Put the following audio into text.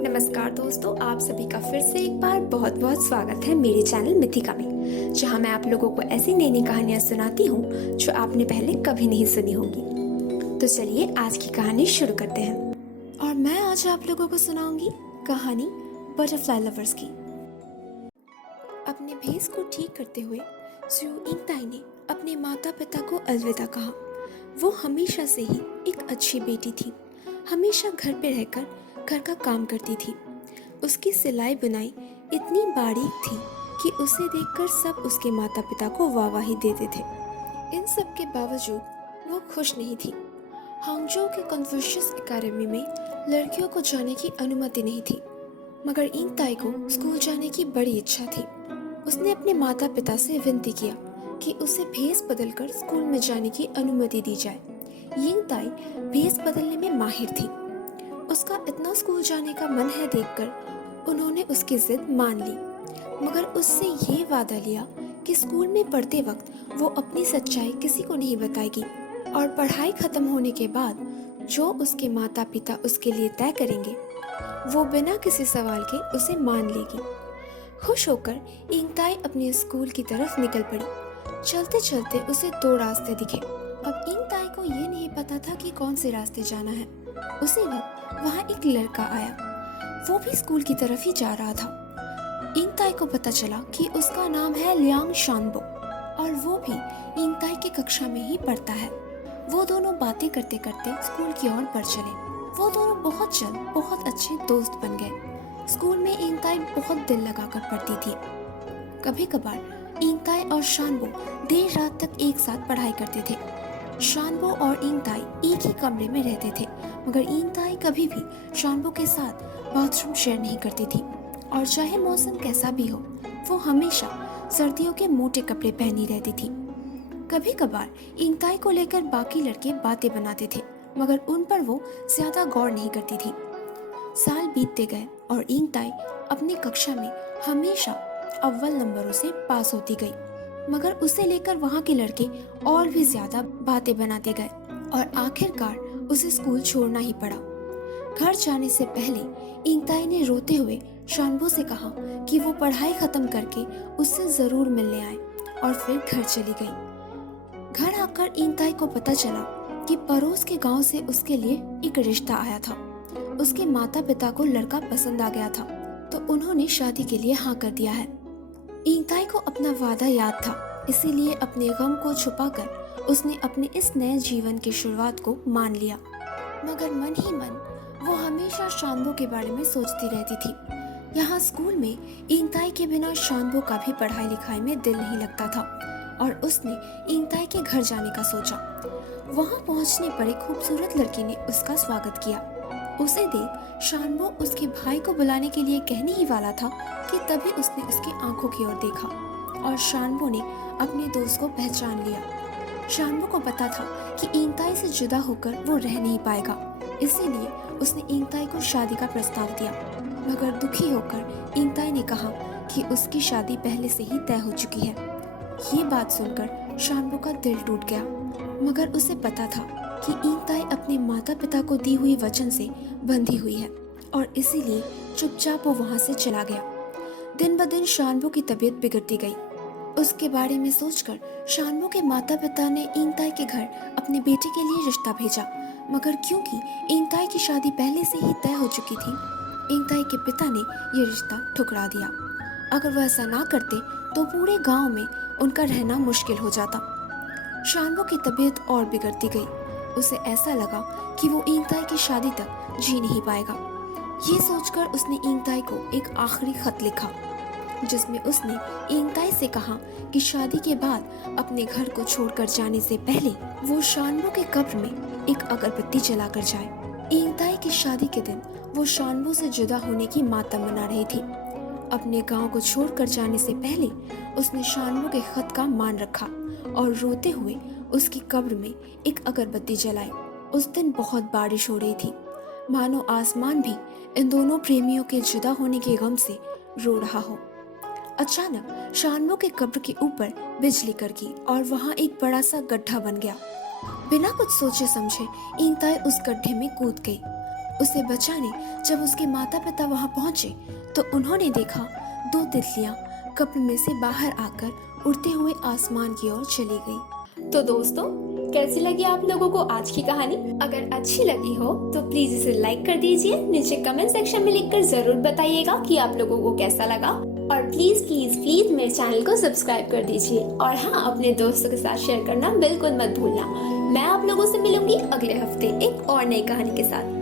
नमस्कार दोस्तों, आप सभी का फिर से एक बार बहुत बहुत स्वागत है मेरे चैनल मिथिका में, जहां मैं आप लोगों को ऐसी नई नई कहानियां सुनाती हूं जो आपने पहले कभी नहीं सुनी होंगी। तो चलिए आज की कहानी शुरू करते हैं। और मैं आज आप लोगों को सुनाऊंगी कहानी बटरफ्लाई लवर्स की। अपने भेस को ठीक करते हुए सुयू इंगताई ने अपने माता पिता को अलविदा कहा। वो हमेशा से ही एक अच्छी बेटी थी। हमेशा घर पे रहकर घर का काम करती थी। उसकी सिलाई बुनाई इतनी बारीक थी कि उसे देखकर सब उसके माता पिता को वाहवाही देते थे। इन सब के बावजूद वो खुश नहीं थी। हांगजो के कन्फ्यूशियस एकेडमी में लड़कियों को जाने की अनुमति नहीं थी, मगर इंगताई को स्कूल जाने की बड़ी इच्छा थी। उसने अपने माता पिता से विनती किया कि उसे भेस बदलकर स्कूल में जाने की अनुमति दी जाए। इंगताई भेस बदलने में माहिर थी। उसका इतना स्कूल जाने का मन है देखकर उन्होंने उसकी जिद मान ली, मगर उससे ये वादा लिया कि स्कूल में पढ़ते वक्त वो अपनी सच्चाई किसी को नहीं बताएगी और पढ़ाई खत्म होने के बाद जो उसके माता पिता उसके लिए तय करेंगे वो बिना किसी सवाल के उसे मान लेगी। खुश होकर इंगताई अपने स्कूल की तरफ निकल पड़ी। चलते चलते उसे दो रास्ते दिखे। अब इंगताई को ये नहीं पता था कि कौन से रास्ते जाना है। उसी वक्त वहाँ एक लड़का आया। वो भी स्कूल की तरफ ही जा रहा था। इंगताई को पता चला कि उसका नाम है लियांग शानबो और वो भी इंगताई की कक्षा में ही पढ़ता है। वो दोनों बातें करते करते स्कूल की ओर बढ़ चले। वो दोनों बहुत जल्द बहुत अच्छे दोस्त बन गए। स्कूल में इंगताई बहुत दिल लगाकर पढ़ती थी। कभी कभार इंगताई और शानबो देर रात तक एक साथ पढ़ाई करते थे। शानबो और इंगताई एक ही कमरे में रहते थे, मगर इंगताई कभी भी शानबो के साथ बाथरूम शेयर नहीं करती थी। और चाहे मौसम कैसा भी हो, वो हमेशा सर्दियों के मोटे कपड़े पहनी रहती थी। कभी कभार इंगताई को लेकर बाकी लड़के बातें बनाते थे, मगर उन पर वो ज्यादा गौर नहीं करती थी। साल बीतते गए और इंगताई अपनी कक्षा में हमेशा अव्वल नंबरों से पास होती गई, मगर उसे लेकर वहाँ के लड़के और भी ज्यादा बातें बनाते गए और आखिरकार उसे स्कूल छोड़ना ही पड़ा। घर जाने से पहले इंगताई ने रोते हुए शानबो से कहा कि वो पढ़ाई खत्म करके उससे जरूर मिलने आए, और फिर घर चली गई। घर आकर इंगताई को पता चला कि पड़ोस के गांव से उसके लिए एक रिश्ता आया था। उसके माता पिता को लड़का पसंद आ गया था, तो उन्होंने शादी के लिए हाँ कर दिया है। इंगताई को अपना वादा याद था, इसीलिए अपने गम को छुपाकर उसने अपने इस नए जीवन की शुरुआत को मान लिया। मगर मन ही मन वो हमेशा शानबो के बारे में सोचती रहती थी। यहाँ स्कूल में इंगताई के बिना शानबो का भी पढ़ाई लिखाई में दिल नहीं लगता था और उसने इंगताई के घर जाने का सोचा। वहाँ पहुँचने पर एक खूबसूरत लड़की ने उसका स्वागत किया। उसे देख शानबो उसके भाई को बुलाने के लिए कहने ही वाला था कि तभी उसने उसकी आंखों की ओर देखा और शानबो ने अपने दोस्त को पहचान लिया। शानबो को पता था कि इंगताई से जुदा होकर वो रह नहीं पाएगा, इसीलिए उसने इंगताई को शादी का प्रस्ताव दिया। मगर दुखी होकर इंगताई ने कहा कि उसकी शादी पहले से ही तय हो चुकी है। ये बात सुनकर शानबो का दिल टूट गया, मगर उसे पता था कि इंगताई अपने माता पिता को दी हुई वचन से बंधी हुई है और इसीलिए चुपचाप वो वहाँ से चला गया। दिन ब दिन शानबो की तबीयत बिगड़ती गई। उसके बारे में सोचकर शानबो के माता पिता ने इंगताई के घर अपने बेटे के लिए रिश्ता भेजा, मगर क्योंकि इंगताई की शादी पहले से ही तय हो चुकी थी, इंगताई के पिता ने ये रिश्ता ठुकरा दिया। अगर वह ऐसा ना करते तो पूरे गांव में उनका रहना मुश्किल हो जाता। शानबो की तबीयत और बिगड़ती गई। उसे ऐसा लगा कि वो इंगताई की शादी तक जी नहीं पाएगा। ये सोचकर उसने इंगताई को एक आखिरी खत लिखा, जिसमें उसने इंगताई से कहा कि शादी के बाद अपने घर को छोड़कर जाने से पहले वो शानबो के कब्र में एक अगरबत्ती जलाकर जाए। इंगताई की शादी के दिन वो शानबो से जुदा होने की मातम मना रही थी। अपने गांव को छोड़कर जाने से पहले उसने शानबो के खत का मान रखा और रोते हुए उसकी कब्र में एक अगरबत्ती जलाई। उस दिन बहुत बारिश हो रही थी, मानो आसमान भी इन दोनों प्रेमियों के जुदा होने के गम से रो रहा हो। अचानक शानबो के कब्र के ऊपर बिजली कड़की और वहाँ एक बड़ा सा गड्ढा बन गया। बिना कुछ सोचे समझे इंगताई उस गड्ढे में कूद गई। उसे बचाने जब उसके माता पिता वहां पहुंचे तो उन्होंने देखा 2 तितलियां कब्र में से बाहर आकर उड़ते हुए आसमान की ओर चली गई। तो दोस्तों, कैसी लगी आप लोगों को आज की कहानी? अगर अच्छी लगी हो तो प्लीज इसे लाइक कर दीजिए। नीचे कमेंट सेक्शन में लिखकर जरूर बताइएगा कि आप लोगों को कैसा लगा। और प्लीज प्लीज प्लीज मेरे चैनल को सब्सक्राइब कर दीजिए। और हाँ, अपने दोस्तों के साथ शेयर करना बिल्कुल मत भूलना। मैं आप लोगों से मिलूंगी अगले हफ्ते एक और नई कहानी के साथ।